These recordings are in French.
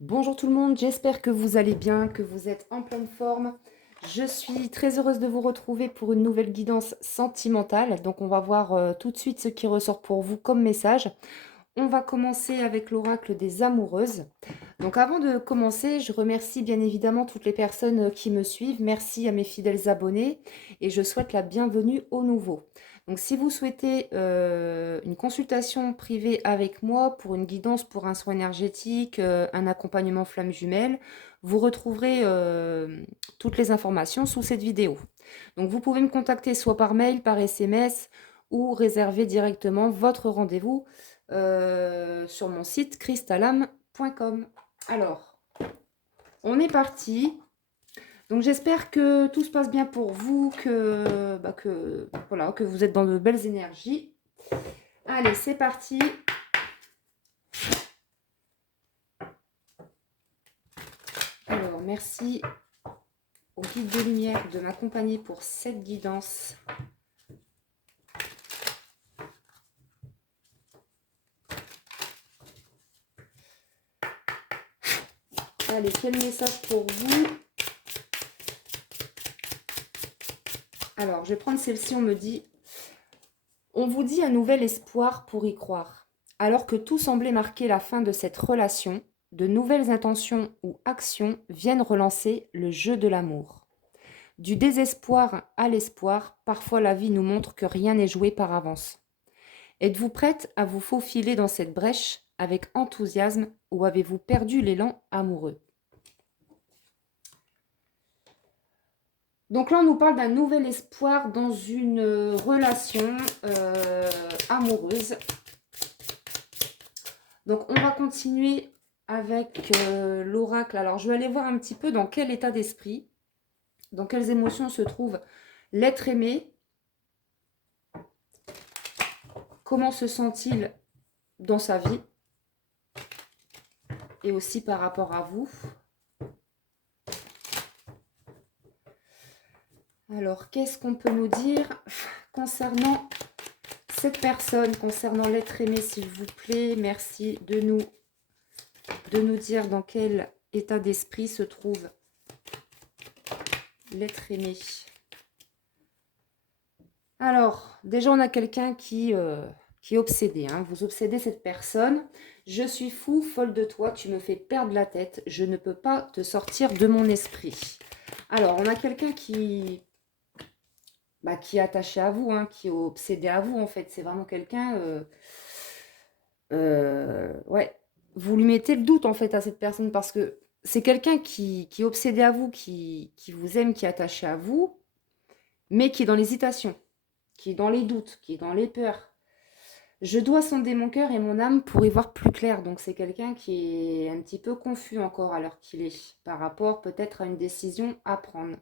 Bonjour tout le monde, j'espère que vous allez bien, que vous êtes en pleine forme. Je suis très heureuse de vous retrouver pour une nouvelle guidance sentimentale. Donc on va voir tout de suite ce qui ressort pour vous comme message. On va commencer avec l'oracle des amoureuses. Donc avant de commencer, je remercie bien évidemment toutes les personnes qui me suivent. Merci à mes fidèles abonnés et je souhaite la bienvenue aux nouveaux. Donc si vous souhaitez une consultation privée avec moi pour une guidance pour un soin énergétique, un accompagnement flamme jumelle, vous retrouverez toutes les informations sous cette vidéo. Donc vous pouvez me contacter soit par mail, par SMS ou réserver directement votre rendez-vous sur mon site crystalam.com. Alors, on est parti. Donc j'espère que tout se passe bien pour vous, voilà, que vous êtes dans de belles énergies. Allez, c'est parti. Alors, merci au guide de lumière de m'accompagner pour cette guidance. Allez, quel message pour vous? Alors, je vais prendre celle-ci, on me dit... On vous dit un nouvel espoir pour y croire. Alors que tout semblait marquer la fin de cette relation, de nouvelles intentions ou actions viennent relancer le jeu de l'amour. Du désespoir à l'espoir, parfois la vie nous montre que rien n'est joué par avance. Êtes-vous prête à vous faufiler dans cette brèche avec enthousiasme ou avez-vous perdu l'élan amoureux? Donc là, on nous parle d'un nouvel espoir dans une relation amoureuse. Donc on va continuer avec l'oracle. Alors je vais aller voir un petit peu dans quel état d'esprit, dans quelles émotions se trouve l'être aimé. Comment se sent-il dans sa vie et aussi par rapport à vous. Alors, qu'est-ce qu'on peut nous dire concernant cette personne, concernant l'être aimé, s'il vous plaît? Merci de nous dire dans quel état d'esprit se trouve l'être aimé. Alors, déjà, on a quelqu'un qui est obsédé. Hein. Vous obsédez cette personne. Je suis fou, folle de toi, tu me fais perdre la tête. Je ne peux pas te sortir de mon esprit. Alors, on a quelqu'un qui est attaché à vous, hein, qui est obsédé à vous, en fait. C'est vraiment quelqu'un... ouais, vous lui mettez le doute, en fait, à cette personne, parce que c'est quelqu'un qui est obsédé à vous, qui vous aime, qui est attaché à vous, mais qui est dans l'hésitation, qui est dans les doutes, qui est dans les peurs. Je dois sonder mon cœur et mon âme pour y voir plus clair. Donc c'est quelqu'un qui est un petit peu confus encore à l'heure qu'il est, par rapport peut-être à une décision à prendre.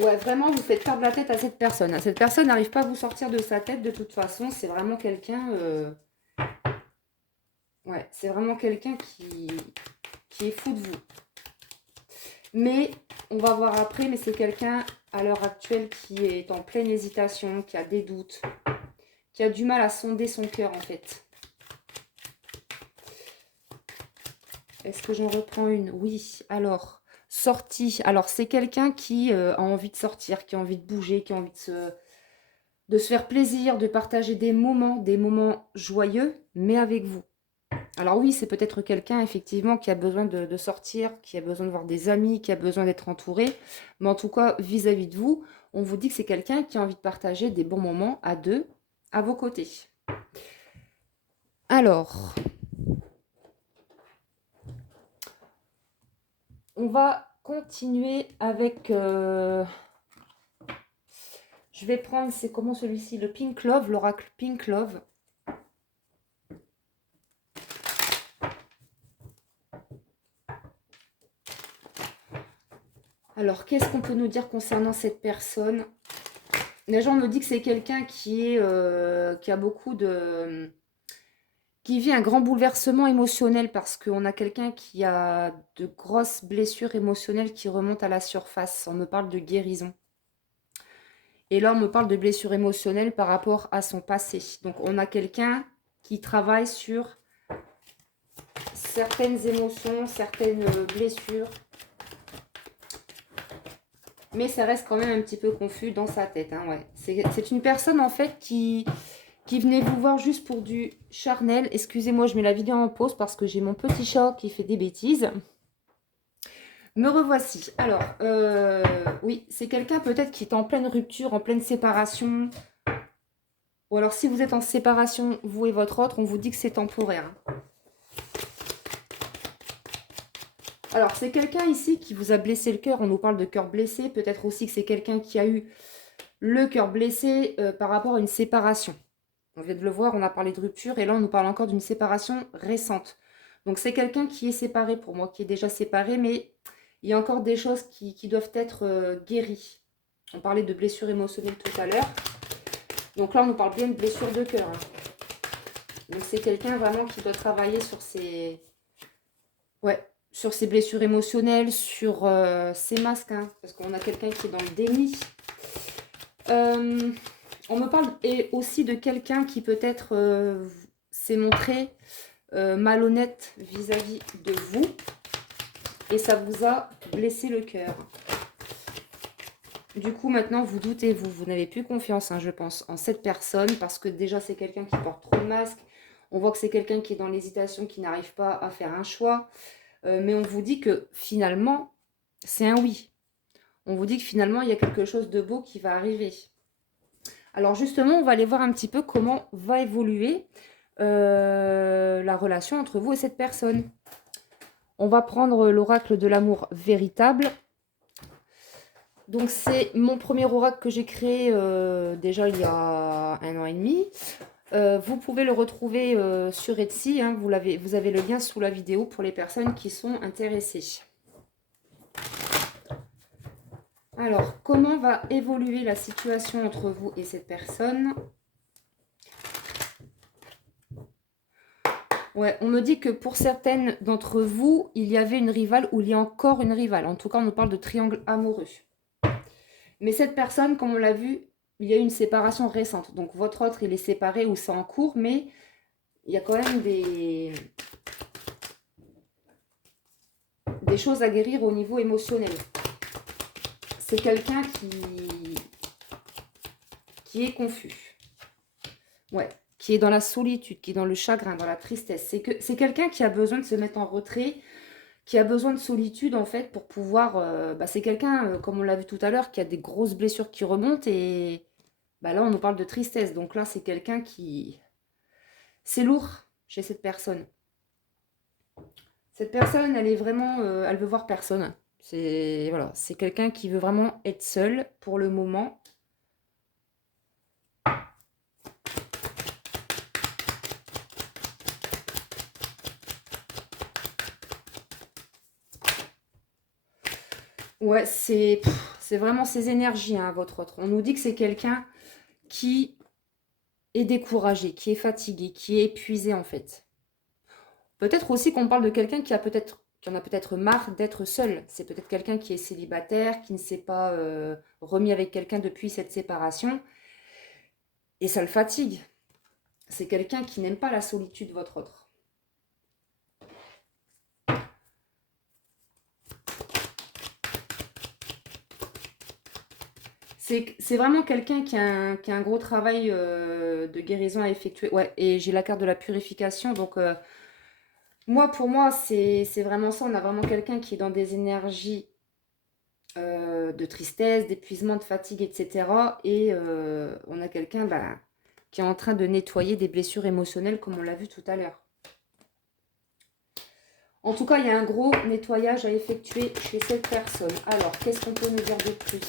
Ouais, vraiment, vous faites perdre la tête à cette personne. Cette personne n'arrive pas à vous sortir de sa tête de toute façon. C'est vraiment quelqu'un... Ouais, c'est vraiment quelqu'un qui est fou de vous. Mais, on va voir après, mais c'est quelqu'un à l'heure actuelle qui est en pleine hésitation, qui a des doutes, qui a du mal à sonder son cœur en fait. Est-ce que j'en reprends une? Oui, alors, sortie. Alors, c'est quelqu'un qui a envie de sortir, qui a envie de bouger, qui a envie de se faire plaisir, de partager des moments joyeux, mais avec vous. Alors oui, c'est peut-être quelqu'un, effectivement, qui a besoin de sortir, qui a besoin de voir des amis, qui a besoin d'être entouré. Mais en tout cas, vis-à-vis de vous, on vous dit que c'est quelqu'un qui a envie de partager des bons moments à deux, à vos côtés. Alors, on va continuer avec... je vais prendre, c'est comment celui-ci? Le Pink Love, l'oracle Pink Love. Alors, qu'est-ce qu'on peut nous dire concernant cette personne? Déjà, on nous dit que c'est quelqu'un qui a beaucoup de... qui vit un grand bouleversement émotionnel parce qu'on a quelqu'un qui a de grosses blessures émotionnelles qui remontent à la surface. On me parle de guérison. Et là, on me parle de blessures émotionnelles par rapport à son passé. Donc, on a quelqu'un qui travaille sur certaines émotions, certaines blessures. Mais ça reste quand même un petit peu confus dans sa tête. Hein, ouais. C'est une personne en fait qui venait vous voir juste pour du charnel. Excusez-moi, je mets la vidéo en pause parce que j'ai mon petit chat qui fait des bêtises. Me revoici. Alors, oui, c'est quelqu'un peut-être qui est en pleine rupture, en pleine séparation. Ou alors si vous êtes en séparation, vous et votre autre, on vous dit que c'est temporaire. Alors, c'est quelqu'un ici qui vous a blessé le cœur. On nous parle de cœur blessé. Peut-être aussi que c'est quelqu'un qui a eu le cœur blessé par rapport à une séparation. On vient de le voir, on a parlé de rupture. Et là, on nous parle encore d'une séparation récente. Donc, c'est quelqu'un qui est séparé pour moi, qui est déjà séparé. Mais il y a encore des choses qui doivent être guéries. On parlait de blessures émotionnelles tout à l'heure. Donc là, on nous parle bien de blessures de cœur. Hein. Donc, c'est quelqu'un vraiment qui doit travailler sur ses... Ouais, sur ses blessures émotionnelles, sur ses masques, hein, parce qu'on a quelqu'un qui est dans le déni. On me parle aussi de quelqu'un qui peut-être s'est montré malhonnête vis-à-vis de vous, et ça vous a blessé le cœur. Du coup, maintenant, vous doutez, vous n'avez plus confiance, hein, je pense, en cette personne, parce que déjà, c'est quelqu'un qui porte trop de masques. On voit que c'est quelqu'un qui est dans l'hésitation, qui n'arrive pas à faire un choix. Mais on vous dit que finalement, c'est un oui. On vous dit que finalement, il y a quelque chose de beau qui va arriver. Alors justement, on va aller voir un petit peu comment va évoluer la relation entre vous et cette personne. On va prendre l'oracle de l'amour véritable. Donc c'est mon premier oracle que j'ai créé déjà il y a 1 an et demi. Vous pouvez le retrouver sur Etsy, hein, vous avez le lien sous la vidéo pour les personnes qui sont intéressées. Alors, comment va évoluer la situation entre vous et cette personne? Ouais, on me dit que pour certaines d'entre vous, il y avait une rivale ou il y a encore une rivale. En tout cas, on nous parle de triangle amoureux. Mais cette personne, comme on l'a vu, il y a eu une séparation récente. Donc, votre autre, il est séparé ou c'est en cours, mais il y a quand même des choses à guérir au niveau émotionnel. C'est quelqu'un qui est confus. Ouais, qui est dans la solitude, qui est dans le chagrin, dans la tristesse. C'est quelqu'un qui a besoin de se mettre en retrait, qui a besoin de solitude en fait pour pouvoir... c'est quelqu'un, comme on l'a vu tout à l'heure, qui a des grosses blessures qui remontent et là on nous parle de tristesse. Donc là c'est quelqu'un qui... C'est lourd chez cette personne. Cette personne, elle est vraiment... elle veut voir personne. Voilà, c'est quelqu'un qui veut vraiment être seul pour le moment. Ouais, c'est vraiment ses énergies, hein, votre autre. On nous dit que c'est quelqu'un qui est découragé, qui est fatigué, qui est épuisé en fait. Peut-être aussi qu'on parle de quelqu'un qui en a peut-être marre d'être seul. C'est peut-être quelqu'un qui est célibataire, qui ne s'est pas remis avec quelqu'un depuis cette séparation. Et ça le fatigue. C'est quelqu'un qui n'aime pas la solitude, votre autre. C'est vraiment quelqu'un qui a un gros travail de guérison à effectuer. Ouais, et j'ai la carte de la purification. Donc, pour moi, c'est vraiment ça. On a vraiment quelqu'un qui est dans des énergies de tristesse, d'épuisement, de fatigue, etc. Et on a quelqu'un qui est en train de nettoyer des blessures émotionnelles, comme on l'a vu tout à l'heure. En tout cas, il y a un gros nettoyage à effectuer chez cette personne. Alors, qu'est-ce qu'on peut nous dire de plus ?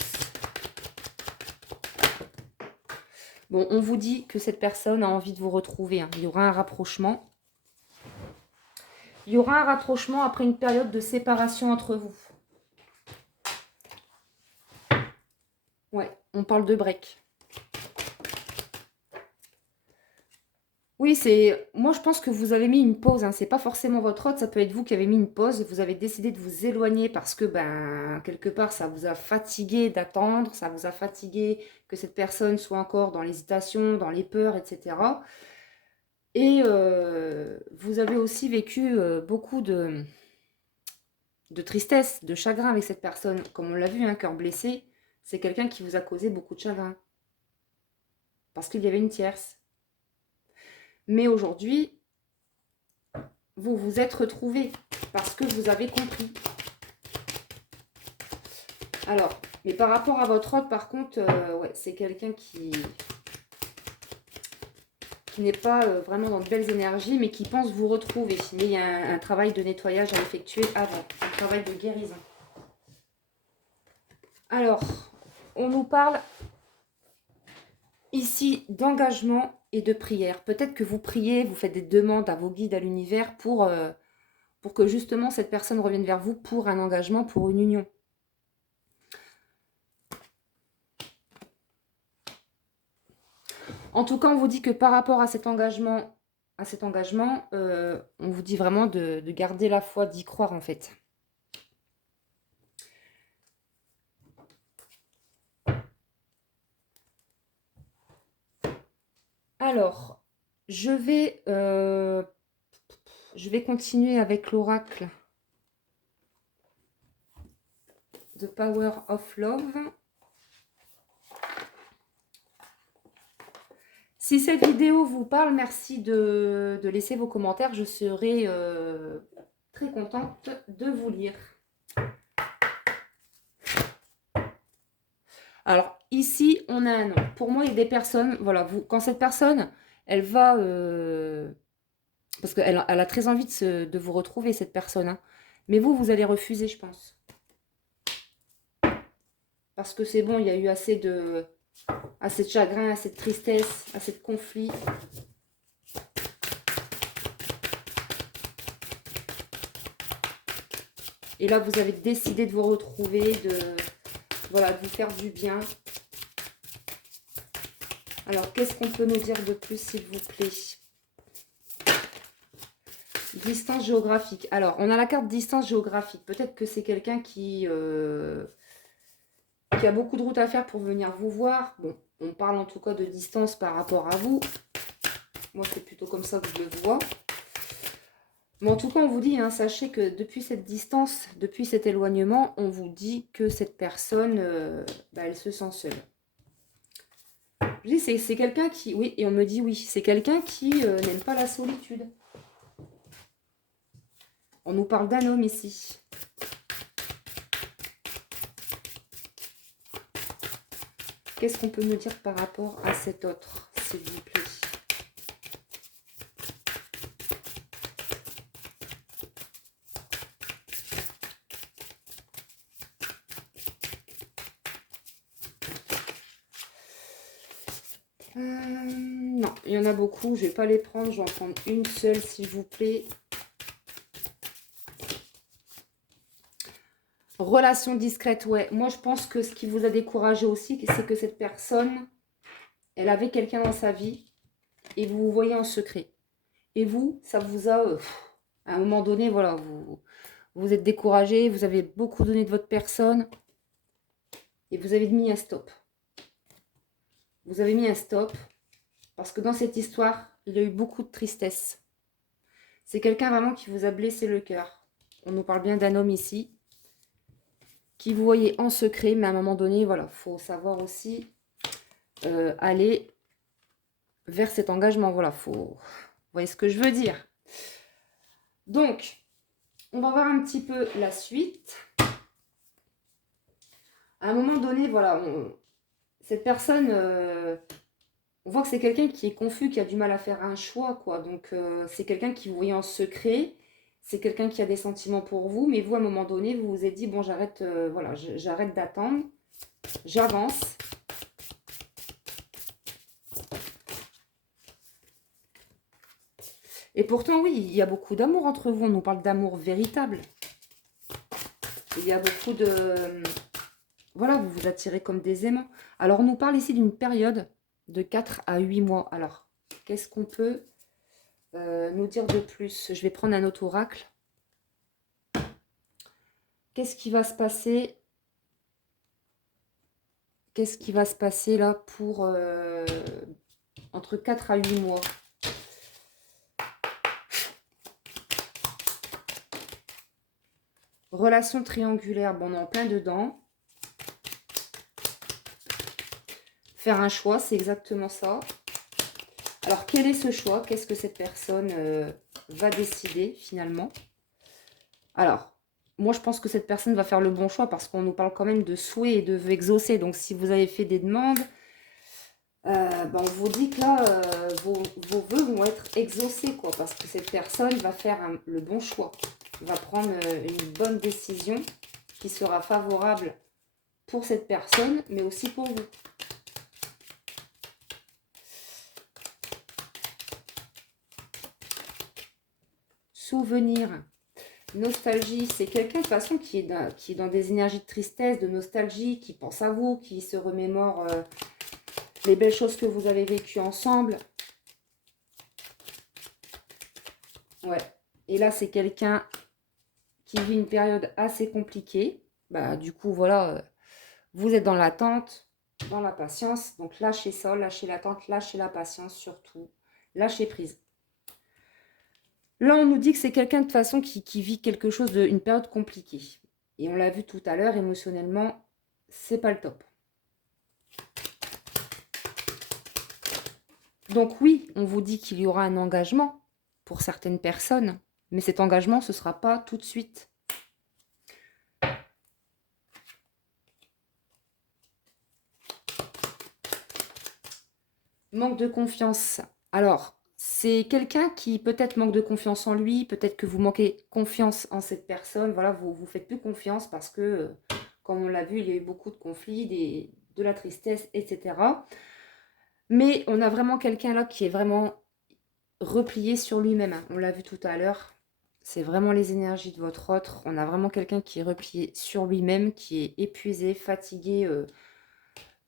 Bon, on vous dit que cette personne a envie de vous retrouver. Hein. Il y aura un rapprochement. Il y aura un rapprochement après une période de séparation entre vous. Ouais, on parle de break. Oui, moi je pense que vous avez mis une pause. Hein. C'est pas forcément votre autre, ça peut être vous qui avez mis une pause. Vous avez décidé de vous éloigner parce que quelque part ça vous a fatigué d'attendre, ça vous a fatigué que cette personne soit encore dans l'hésitation, dans les peurs, etc. Et vous avez aussi vécu beaucoup de tristesse, de chagrin avec cette personne. Comme on l'a vu, un cœur blessé, c'est quelqu'un qui vous a causé beaucoup de chagrin. Parce qu'il y avait une tierce. Mais aujourd'hui, vous vous êtes retrouvés parce que vous avez compris. Alors, mais par rapport à votre autre, par contre, ouais, c'est quelqu'un qui n'est pas vraiment dans de belles énergies, mais qui pense vous retrouver. Mais il y a un travail de nettoyage à effectuer avant, un travail de guérison. Alors, on nous parle ici d'engagement et de prière. Peut-être que vous priez, vous faites des demandes à vos guides, à l'univers, pour que justement cette personne revienne vers vous pour un engagement, pour une union. En tout cas, on vous dit que par rapport à cet engagement, on vous dit vraiment de garder la foi, d'y croire en fait. Alors, je vais continuer avec l'oracle de Power of Love. Si cette vidéo vous parle, merci de laisser vos commentaires. Je serai très contente de vous lire. Alors, ici, on a un nom. Pour moi, il y a des personnes, voilà, quand cette personne, elle va... parce qu'elle a très envie de vous retrouver, cette personne. Hein. Mais vous allez refuser, je pense. Parce que c'est bon, il y a eu assez de chagrin, assez de tristesse, assez de conflit. Et là, vous avez décidé de vous retrouver, de vous faire du bien. Alors, qu'est-ce qu'on peut nous dire de plus, s'il vous plaît? Distance géographique. Alors, on a la carte distance géographique. Peut-être que c'est quelqu'un qui a beaucoup de route à faire pour venir vous voir. Bon, on parle en tout cas de distance par rapport à vous. Moi, c'est plutôt comme ça que je le vois. Mais en tout cas, on vous dit, hein, sachez que depuis cette distance, depuis cet éloignement, on vous dit que cette personne, elle se sent seule. Je dis, c'est quelqu'un qui... Oui, et on me dit oui, c'est quelqu'un qui n'aime pas la solitude. On nous parle d'un homme ici. Qu'est-ce qu'on peut me dire par rapport à cet autre, s'il vous plaît? Non, il y en a beaucoup. Je ne vais pas les prendre. Je vais en prendre une seule, s'il vous plaît. Relation discrète, ouais. Moi, je pense que ce qui vous a découragé aussi, c'est que cette personne, elle avait quelqu'un dans sa vie et vous vous voyez en secret. Et vous, ça vous a... à un moment donné, voilà, vous êtes découragé, vous avez beaucoup donné de votre personne et vous avez mis un stop. Vous avez mis un stop parce que dans cette histoire, il y a eu beaucoup de tristesse. C'est quelqu'un vraiment qui vous a blessé le cœur. On nous parle bien d'un homme ici qui vous voyez en secret, mais à un moment donné, voilà, il faut savoir aussi aller vers cet engagement. Voilà, faut... Vous voyez ce que je veux dire? Donc, on va voir un petit peu la suite. À un moment donné, voilà, cette personne, on voit que c'est quelqu'un qui est confus, qui a du mal à faire un choix, quoi. Donc, c'est quelqu'un qui vous voyait en secret. C'est quelqu'un qui a des sentiments pour vous, mais vous, à un moment donné, vous vous êtes dit, bon, j'arrête, voilà, j'arrête d'attendre, j'avance. Et pourtant, oui, il y a beaucoup d'amour entre vous. On nous parle d'amour véritable. Il y a beaucoup de... Voilà, vous vous attirez comme des aimants. Alors, on nous parle ici d'une période de 4 à 8 mois. Alors, qu'est-ce qu'on peut nous dire de plus? Je vais prendre un autre oracle. Qu'est-ce qui va se passer? Qu'est-ce qui va se passer là pour entre 4 à 8 mois? Relation triangulaire, bon, on est en plein dedans. Faire un choix, c'est exactement ça. Alors, quel est ce choix? Qu'est-ce que cette personne va décider finalement? Alors, moi, je pense que cette personne va faire le bon choix parce qu'on nous parle quand même de souhaits et de vœux exaucés. Donc, si vous avez fait des demandes, ben, on vous dit que là, vos vœux vont être exaucés, quoi. Parce que cette personne va faire le bon choix. Va prendre une bonne décision qui sera favorable pour cette personne, mais aussi pour vous. Souvenir. Nostalgie, c'est quelqu'un de toute façon qui est dans des énergies de tristesse, de nostalgie, qui pense à vous, qui se remémore les belles choses que vous avez vécues ensemble. Ouais. Et là, c'est quelqu'un qui vit une période assez compliquée. Bah, du coup, voilà, vous êtes dans l'attente, dans la patience. Donc, lâchez ça, lâchez l'attente, lâchez la patience surtout. Lâchez prise. Là, on nous dit que c'est quelqu'un de toute façon qui vit quelque chose une période compliquée. Et on l'a vu tout à l'heure, émotionnellement, c'est pas le top. Donc oui, on vous dit qu'il y aura un engagement pour certaines personnes, mais cet engagement, ce ne sera pas tout de suite. Manque de confiance. Alors, c'est quelqu'un qui peut-être manque de confiance en lui, peut-être que vous manquez confiance en cette personne. Voilà, vous ne faites plus confiance parce que, comme on l'a vu, il y a eu beaucoup de conflits, de la tristesse, etc. Mais on a vraiment quelqu'un là qui est vraiment replié sur lui-même. On l'a vu tout à l'heure. C'est vraiment les énergies de votre autre. On a vraiment quelqu'un qui est replié sur lui-même, qui est épuisé, fatigué,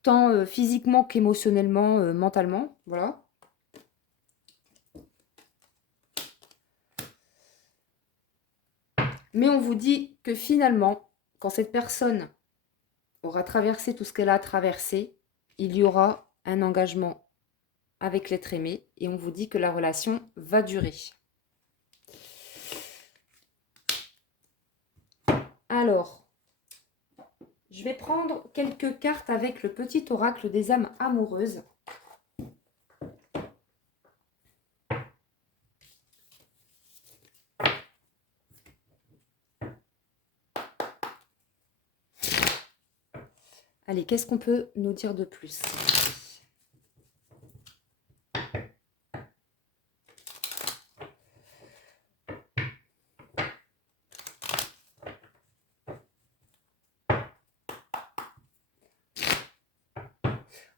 tant physiquement qu'émotionnellement, mentalement. Voilà. Mais on vous dit que finalement, quand cette personne aura traversé tout ce qu'elle a traversé, il y aura un engagement avec l'être aimé et on vous dit que la relation va durer. Alors, je vais prendre quelques cartes avec le petit oracle des âmes amoureuses. Allez, qu'est-ce qu'on peut nous dire de plus?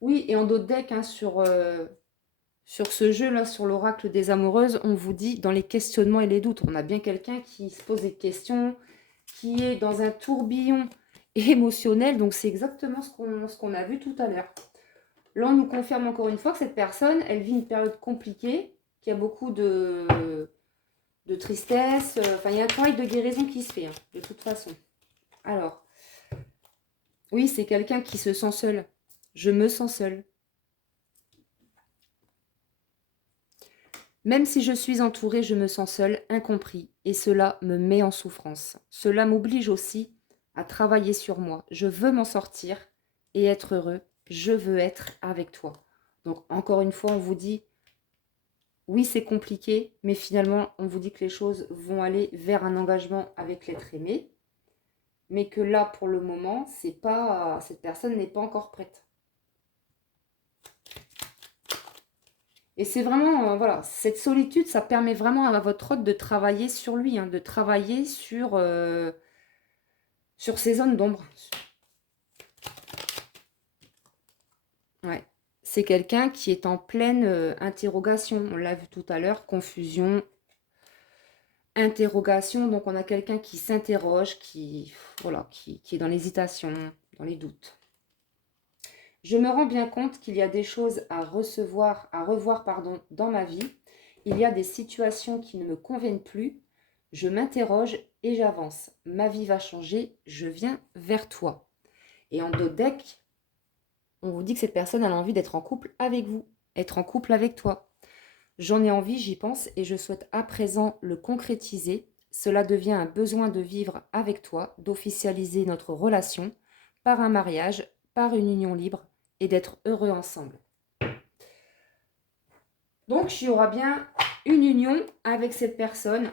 Oui, et en d'autres decks, hein, sur ce jeu-là, sur l'oracle des amoureuses, on vous dit dans les questionnements et les doutes. On a bien quelqu'un qui se pose des questions, qui est dans un tourbillon émotionnel. Donc, c'est exactement ce qu'on a vu tout à l'heure. Là, on nous confirme encore une fois que cette personne, elle vit une période compliquée, qu'il y a beaucoup de tristesse. Enfin, il y a un travail de guérison qui se fait, hein, de toute façon. Alors, oui, c'est quelqu'un qui se sent seul. Je me sens seule. Même si je suis entourée, je me sens seule, incompris, et cela me met en souffrance. Cela m'oblige aussi à travailler sur moi. Je veux m'en sortir et être heureux. Je veux être avec toi. Donc, encore une fois, on vous dit, oui, c'est compliqué, mais finalement, on vous dit que les choses vont aller vers un engagement avec l'être aimé, mais que là, pour le moment, c'est pas, cette personne n'est pas encore prête. Et c'est vraiment, voilà, cette solitude, ça permet vraiment à votre hôte de travailler sur lui, hein, de travailler sur ses zones d'ombre. Ouais. C'est quelqu'un qui est en pleine interrogation. On l'a vu tout à l'heure, confusion, interrogation. Donc on a quelqu'un qui s'interroge, voilà, qui est dans l'hésitation, dans les doutes. Je me rends bien compte qu'il y a des choses à revoir, pardon, dans ma vie. Il y a des situations qui ne me conviennent plus. Je m'interroge et j'avance. Ma vie va changer. Je viens vers toi. Et en dos deck, on vous dit que cette personne a envie d'être en couple avec vous, être en couple avec toi. J'en ai envie, j'y pense et je souhaite à présent le concrétiser. cela devient un besoin de vivre avec toi, d'officialiser notre relation par un mariage, par une union libre et d'être heureux ensemble. Donc, il y aura bien une union avec cette personne.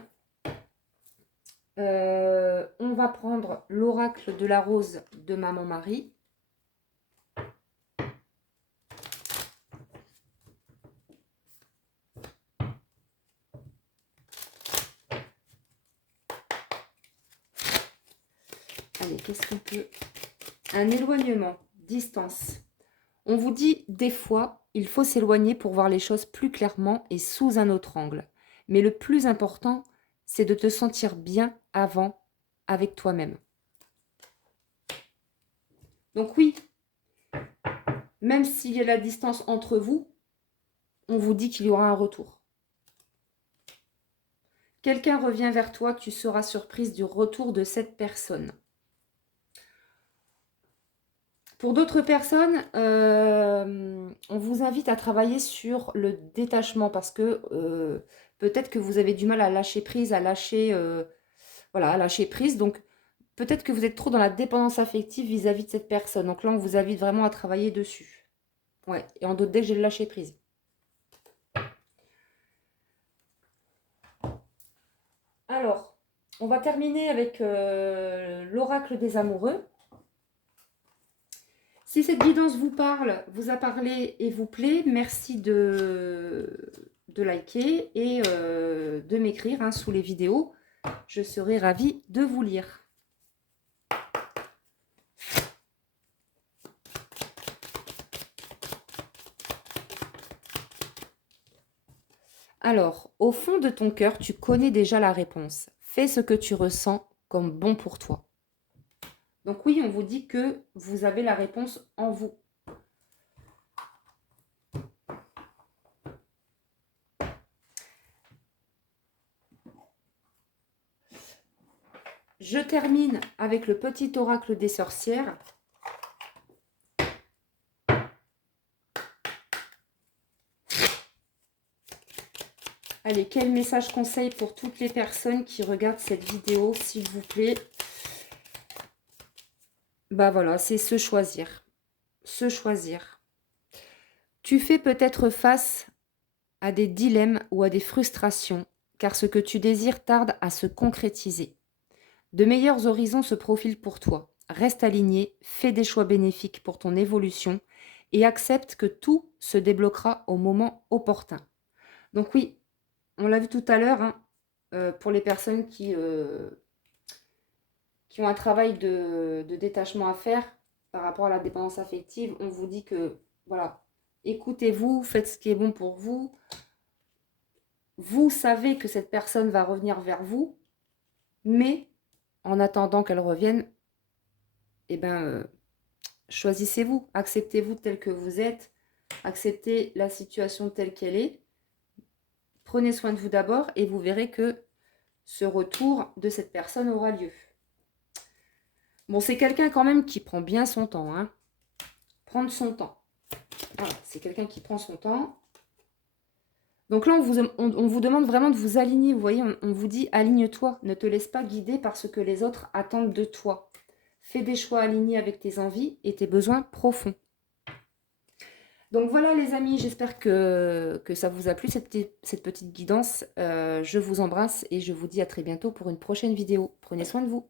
On va prendre l'oracle de la rose de Maman Marie. Allez, qu'est-ce qu'on peut... Un éloignement, distance. On vous dit, des fois, il faut s'éloigner pour voir les choses plus clairement et sous un autre angle. Mais le plus important, c'est de te sentir bien avant avec toi-même. Donc oui, même s'il y a la distance entre vous, on vous dit qu'il y aura un retour. Quelqu'un revient vers toi, tu seras surprise du retour de cette personne. Pour d'autres personnes, on vous invite à travailler sur le détachement parce que peut-être que vous avez du mal à lâcher prise, à lâcher, voilà, à lâcher prise. Donc, peut-être que vous êtes trop dans la dépendance affective vis-à-vis de cette personne. Donc là, on vous invite vraiment à travailler dessus. Ouais, et en d'autres decks, j'ai le lâcher prise. Alors, on va terminer avec l'oracle des amoureux. Si cette guidance vous parle, vous a parlé et vous plaît, merci de liker et de m'écrire sous les vidéos. Je serai ravie de vous lire. Alors, au fond de ton cœur, tu connais déjà la réponse. Fais ce que tu ressens comme bon pour toi. Donc oui, on vous dit que vous avez la réponse en vous. Je termine avec le petit oracle des sorcières. Allez, quel message conseil pour toutes les personnes qui regardent cette vidéo, s'il vous plaît? Bah voilà, c'est se choisir. Se choisir. Tu fais peut-être face à des dilemmes ou à des frustrations, car ce que tu désires tarde à se concrétiser. De meilleurs horizons se profilent pour toi. Reste aligné, fais des choix bénéfiques pour ton évolution et accepte que tout se débloquera au moment opportun. Donc oui, on l'a vu tout à l'heure, pour les personnes qui ont un travail de détachement à faire par rapport à la dépendance affective, on vous dit que, voilà, écoutez-vous, faites ce qui est bon pour vous. Vous savez que cette personne va revenir vers vous, mais en attendant qu'elle revienne, eh ben, choisissez-vous, acceptez-vous tel que vous êtes, acceptez la situation telle qu'elle est, prenez soin de vous d'abord et vous verrez que ce retour de cette personne aura lieu. Bon, c'est quelqu'un quand même qui prend bien son temps, hein. Prendre son temps. Voilà, c'est quelqu'un qui prend son temps. Donc là, on vous demande vraiment de vous aligner. Vous voyez, on vous dit aligne-toi. Ne te laisse pas guider par ce que les autres attendent de toi. Fais des choix alignés avec tes envies et tes besoins profonds. Donc voilà les amis, j'espère que ça vous a plu cette petite guidance. Je vous embrasse et je vous dis à très bientôt pour une prochaine vidéo. Prenez soin de vous.